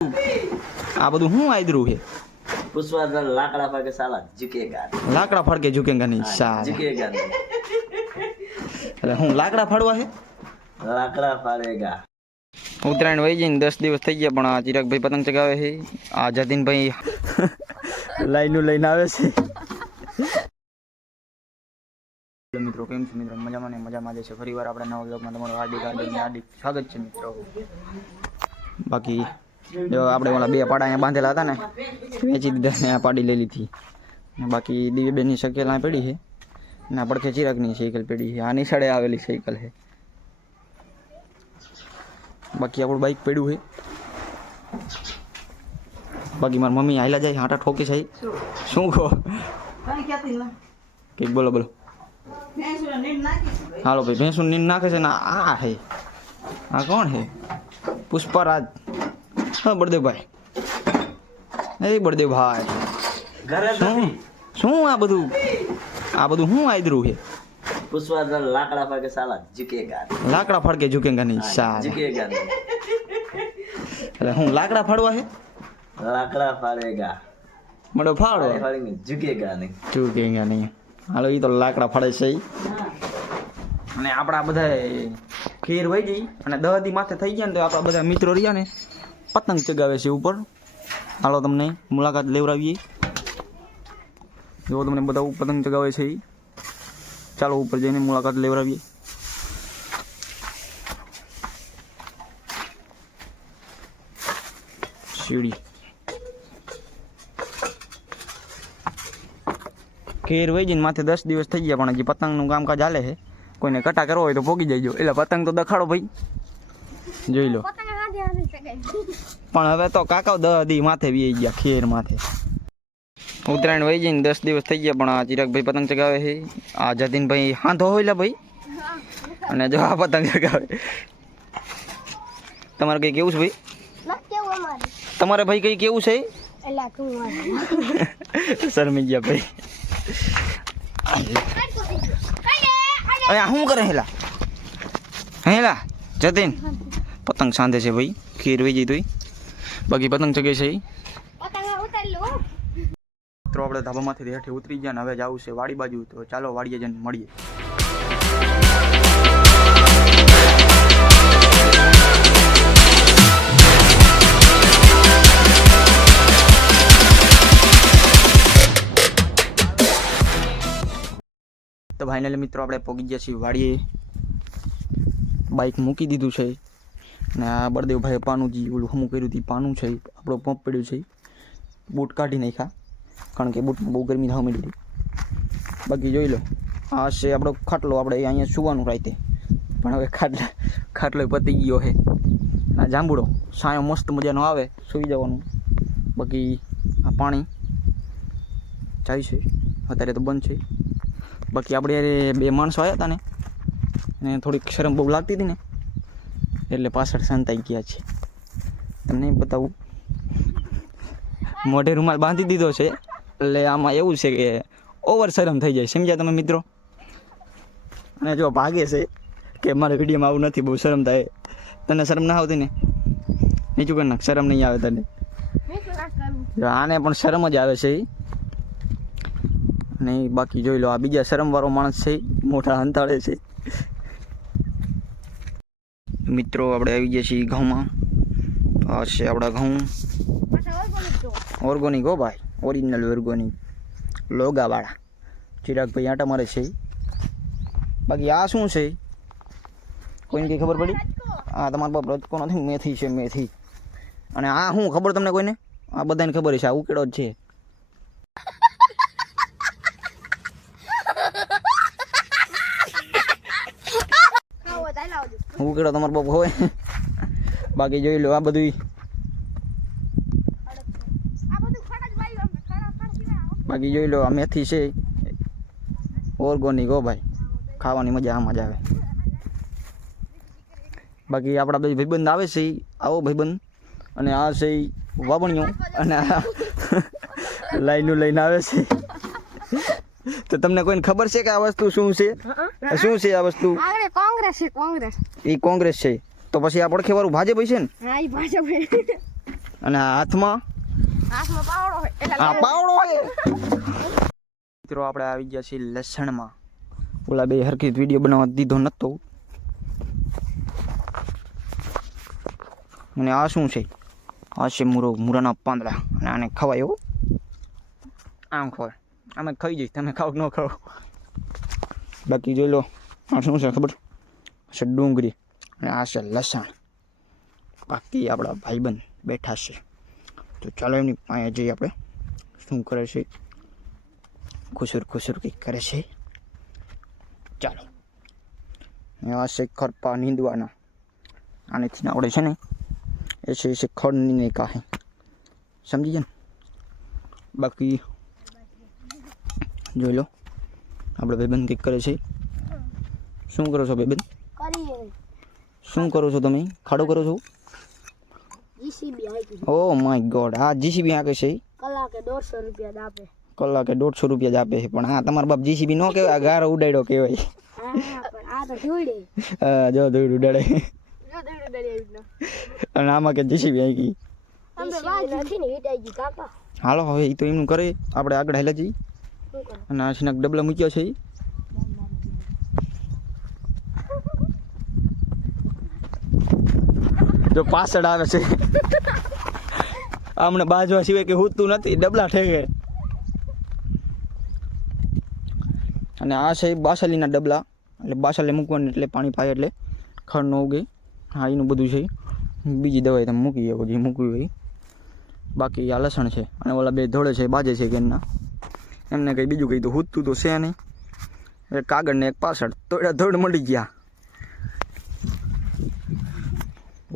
આ બધું શું આદરું છે? पुष्पा लाकड़ा फड़ के साला झुकेगा લાકડા ફડકે ઝુકેંગા નહીં સાલા. झुकेगा नहीं એટલે હું લાકડા ફાડવા છે? लाकड़ा फाड़ेगा ઉત્તરાયણ વહી જઈને 10 દિવસ થઈ ગયા પણ આ ચિરાગભાઈ પતંગ ચગાવે છે. આ જતીનભાઈ લાઈનો લઈને આવે છે. મિત્રો કેમ છો મિત્રો? મજામાં ને મજામાં જ છે. ફરીવાર આપણે નવા વ્લોગમાં તમારું હાર્દિક સ્વાગત છે મિત્રો. બાકી જો આપણે ઓલા બે પાડા અહીંયા બાંધેલા હતા ને વેચી દીધા ને આ પાડી લઈ લીધી. બાકી દિવ્યબેનની સાયકલ આ પડી છે ને આ પડખે ચિરાગની સાયકલ પડી છે. આની સાડે આવેલી સાયકલ છે. બાકી આપણું બાઇક પડ્યું છે. બાકી મારી મમ્મી હાઈલા જાય હાટા ઠોકી છે. શું કહો? કંઈક બોલો બોલો. હાલો ભાઈ ભેંસું નીંદ નાખે છે ને આ હે આ કોણ હે? પુષ્પરાજ. હા બળદેવભાઈ. એ બળદેવભાઈ શું શું આ બધું શું આદરું છે? पुष्पा लाकड़ा फड़ के साला झुकेगा લાકડા ફડકે ઝુકેંગા નહીં સાલા. झुकेगा नहीं એટલે હું લાકડા ફાડવા છે? लाकड़ा फाड़ेगा મડો ફાડો फाड़ेंगे झुकेगा नहीं ઝુકેંગા નહીં. હાલો એ તો લાકડા ફાડે છે. અને આપણા બધા ખીર વહી ગઈ અને 10 દી માથે થઈ ગયા ને તો આપણા બધા મિત્રો રહ્યા ને પતંગ ચગાવે છે ઉપર. હાલો તમને મુલાકાત લેવડાવીએ. જો તમને બધા પતંગ ચગાવે છે. ચાલો ઉપર જઈને મુલાકાત લેવડાવીએ. સીડી ખેર વહી જઈને માથે 10 દિવસ થઈ ગયા પણ હજી પતંગનું કામકાજ ચાલે છે. કોઈને કટા કરવો હોય તો પોગી જઈજો. એટલે પતંગ તો દખાડો ભાઈ જોઈ લો. પણ હવે તો કાકા 10 દી માથે વી ગયા ખેર માથે. ઉત્તરાયણ વહી જઈને 10 દિવસ થઈ ગયા પણ આ ચિરાગભાઈ પતંગ ચગાવે છે. આ જતીનભાઈ હાંધો હોય ભાઈ અને જો આ પતંગ ચગાવે. તમારે કઈ કેવું છે ભાઈ? તમારે ભાઈ કઈ કેવું છે? શરમી ગયા ભાઈ. શું કરે હેલા હેલા જતીન પતંગ સાંધે છે ભાઈ. ખીર વહી જઈ તો બાકી પતંગ ચગે છે. મિત્રો આપણે ધાબામાંથી હેઠે ઉતરી ગયા ને હવે જવું છે વાડી બાજુ. તો ચાલો વાડીએ જઈને મળીએ. તો ફાઇનલી મિત્રો આપણે પહોંચી ગયા છીએ વાડીએ. બાઇક મૂકી દીધું છે ને આ બળદેવભાઈ પાનું જે ઓલું હમું કર્યું હતું પાનું છે આપણો પંપ પડ્યું છે. બૂટ કાઢી નાખ્યા કારણ કે બૂટમાં બહુ ગરમી થવા માંડી. બાકી જોઈ લો આ છે આપણો ખાટલો. આપણે અહીંયા સુવાનું રાતે પણ હવે ખાટલો પતી ગયો છે. આ જાંબુડો સાયો મસ્ત મજાનો આવે સૂઈ જવાનું. બાકી આ પાણી જાય છે અત્યારે તો બંધ છે. બાકી આપણે યારે 2 માણસો આવ્યા હતા ને અને થોડીક શરમ બહુ લાગતી હતી ને એટલે પાછળ સંતાઈ ગયા છે. તમને બતાવું મોઢે રૂમાલ બાંધી દીધો છે એટલે આમાં એવું છે કે ઓવર શરમ થઈ જાય. સમજ્યા તમે મિત્રો? અને જો ભાગે છે કે મારે વિડીયોમાં આવું નથી બહુ શરમ થાય. તને શરમ ના આવતી ને? નીચું કરી નાખ. શરમ નહીં આવે તને? જો આને પણ શરમ જ આવે છે. અને બાકી જોઈ લો આ બીજા શરમવાળો માણસ છે મોટા હંતાળે છે. મિત્રો આપણે આવી ગયા છીએ ઘઉંમાં. આ છે આપણા ઘઉં ઓર્ગોનિક હો ભાઈ. Original organic લોગાવાળા. ચિરાગભાઈ આટા મારે છે. બાકી આ શું છે કોઈને કંઈ ખબર પડી? આ તમારા બાપ રજકો નથી મેથી છે મેથી. અને આ શું ખબર તમને કોઈને? આ બધાને ખબર છે આ ઉકેડો જ છે. ઉકેડો તમારો બાપ હોય. બાકી જોઈ લો આ બધું. બાકી જોઈ લો આ મેથી છે ઓર્ગોનિક હો ભાઈ. ખાવાની મજા આમાં જ આવે. બાકી આપણા બે ભાઈબંધ આવે છે. આવો ભાઈબંધ. અને આ છે વાવણીઓ અને આ લાઈનો લઈને આવે છે. તો તમને કોઈને ખબર છે કે આ વસ્તુ શું છે? શું છે આ વસ્તુ? કોંગ્રેસ છે કોંગ્રેસ. એ કોંગ્રેસ છે તો પછી આ પડખે વાળું ભાજપ છે ને? હા એ ભાજપ. અને આ હાથમાં પાવડો હોય એટલે આ પાવડો હોય. મિત્રો આપણે આવી ગયા છીએ લસણમાં. ઓલા બે હરખી વિડીયો બનાવવા દીધો નતો. અને આ શું છે? આ છે મૂરાના પાંદડા અને આને ખવાય એવું. આમ ખવાય. અમે ખાઈ જઈએ, તમે ખાવ કે ન ખાવ. બાકી જોઈ લો આ શું છે ખબર છે? ડુંગળી અને આ છે લસણ. બાકી આપણા ભાઈબંધ બેઠા છે, તો ચાલો એમની પાસે જઈએ આપણે. શું કરે છે? ખુસુર ખુસુર કંઈક કરે છે. ચાલો. આ છે ખરપા નીંદવાના. આનેથી આવડે છે ને એ છે ખડની નહીં કાહે, સમજી ગયા ને? બાકી જોઈ લો આપણે ભાઈબંધ કંઈક કરે છે. શું કરો છો ભાઈબંધ? શું કરો છો તમે? ખાડો કરો છો? ઓ માય ગોડ, આ જીસીબી હાકે છે. કલાકે 150 રૂપિયા આપે. કલાકે 150 રૂપિયા જ આપે છે. પણ હા, તમારા બાપ જીસીબી નો કહેવાય, ગારો ઉડાડ્યો કહેવાય. આ તો ધૂળે. હા, જો ધૂળ ઉડાડે. જો ધૂળ ઉડાડે એવી. અને આમાં કે જીસીબી આવી ગઈ. અમે વાજી નથી ને હિટાઈ ગઈ કાકા. હાલો હવે એ તો એમનું કરે, આપણે આગળ હાલ્યા જઈએ. અને આ છીનાક ડબલા મૂક્યા છે. જો પાછળ આવે છે. આમને બાજવા સિવાય કે હૂતું નથી, ડબલા ઠેકે. અને આ છે બાસલીના ડબલા, એટલે બાસલે મૂકવાનું એટલે પાણી પાય એટલે ખડ ન ઉગે. હા, એનું બધું છે. બીજી દવાઈ તમે મૂકી શકો જે મૂકવી હોય. બાકી આ લસણ છે અને ઓલા બે ધોળે છે, બાજે છે કે એમના. એમને કંઈ બીજું કંઈ તો હૂતું તો છે નહીં. એક કાગળ ને એક પાછળ તો ધોળ મળી ગયા.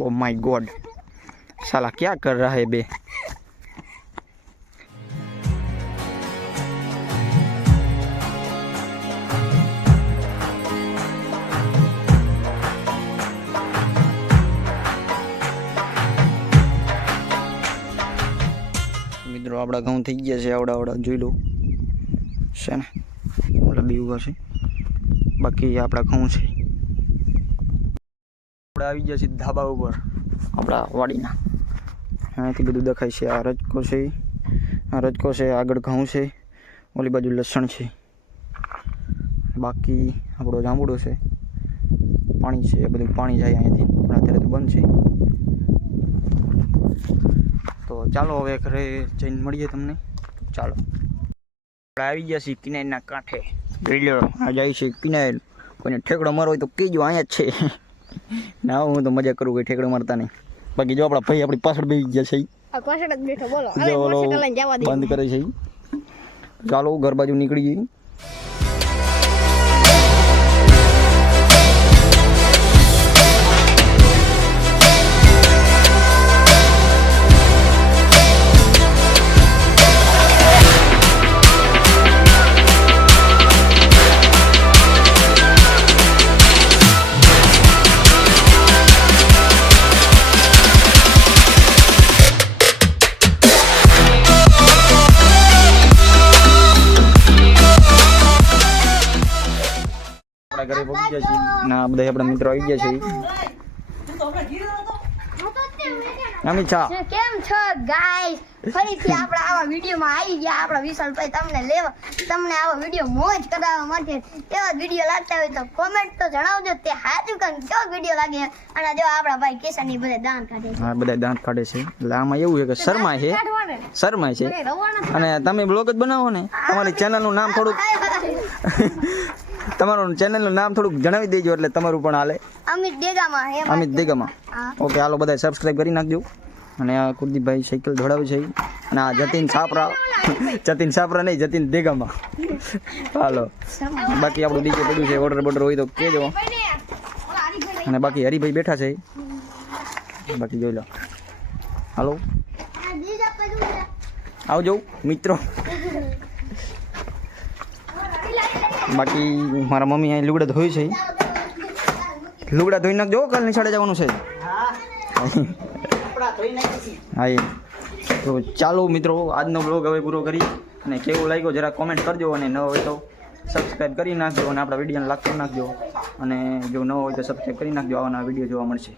ओ माय गॉड, साला क्या कर रहा है बे? મિત્રો આપણા ઘઉં થઈ ગયા છે. આવડા જોઈ લો છે ને, ઓલા બી ઉભા છે. બાકી આપણા ઘઉં છે. આપણે આવી ગયા છીએ ધાબા ઉપર આપણા વાડીના. અહીંયાથી બધું દેખાય છે. આ રજકો છે, આ રજકો છે, આગળ ઘઉં છે, ઓલી બાજુ લસણ છે. બાકી આપણો જાંબુડો છે, પાણી છે, એ બધું પાણી જાય અહીંયાથી, પણ અત્યારે તો બંધ છે. તો ચાલો હવે ઘરે જઈને મળીએ તમને. ચાલો આપણે આવી ગયા છીએ કિનારના કાંઠે. જોઈ લો આ જાય છે કિનાર. કોઈને ઠેકડો મારવો હોય તો કહેજો, અહીંયા જ છે. ના હું તો મજા કરું, કોઈ ઠેકડો મારતા નહીં. બાકી જો આપણા ભાઈ આપણી પાછળ બેસી ગયા છે. આ કોસડ જ બેઠો બોલો. જો ઓલો બંધ કરે છે. ચાલો ઘર બાજુ નીકળી જઈએ. ઘરે પહોંચી ગયા છીએ ના બધા આપણા મિત્રો આવી ગયા છે. અમિત કેમ છો ગાઈસ? ફરીથી આપણે આવા વિડીયોમાં આવી ગયા. આપણા વિશાલભાઈ તમને આવા વિડીયો મોજ કરાવવા માટે એવા વિડીયો લાગતા હોય તો કોમેન્ટ તો જણાવજો. તે હાજુ કન કેવો વિડીયો લાગે. અને જો આપણા ભાઈ કિશનની બધે દાંત કાઢે છે. હા, બધા દાંત કાઢે છે. એટલે આમાં એવું છે કે શરમાય છે. અને તમે બ્લોગ જ બનાવો ને, તમારી ચેનલનું નામ થોડુંક તમારું ચેનલનું નામ થોડુંક જણાવી દેજો એટલે તમારું પણ હાલે. અમિત દેગામાં. અમિત દેગામાં. ઓકે, હાલો બધા સબસ્ક્રાઈબ કરી નાખજો. અને આ કુલદીપભાઈ સાયકલ દોડાવે છે. અને આ જતીન સાપરા નહીં, જતીન દેગામાં. હાલો, બાકી આપણું ડીજે બધું છે. ઓર્ડર બોર્ડર હોય તો કહેજો. અને બાકી હરિભાઈ બેઠા છે. બાકી જોઈ લો. હાલો આવજો મિત્રો. બાકી મારા મમ્મી અહીં લુગડા ધોઈ છે. લુગડા ધોઈ નાખજો, કાલ નિશાળે જવાનું છે. હા એ તો ચાલો મિત્રો, આજનો બ્લોગ હવે પૂરો કરી. અને કેવો લાગ્યો જરા કોમેન્ટ કરજો. અને ન હોય તો સબસ્ક્રાઈબ કરી નાખજો. અને આપણા વિડીયોને લાઈક કરી નાખજો. અને જો ન હોય તો સબસ્ક્રાઈબ કરી નાખજો. આવાના વિડીયો જોવા મળશે.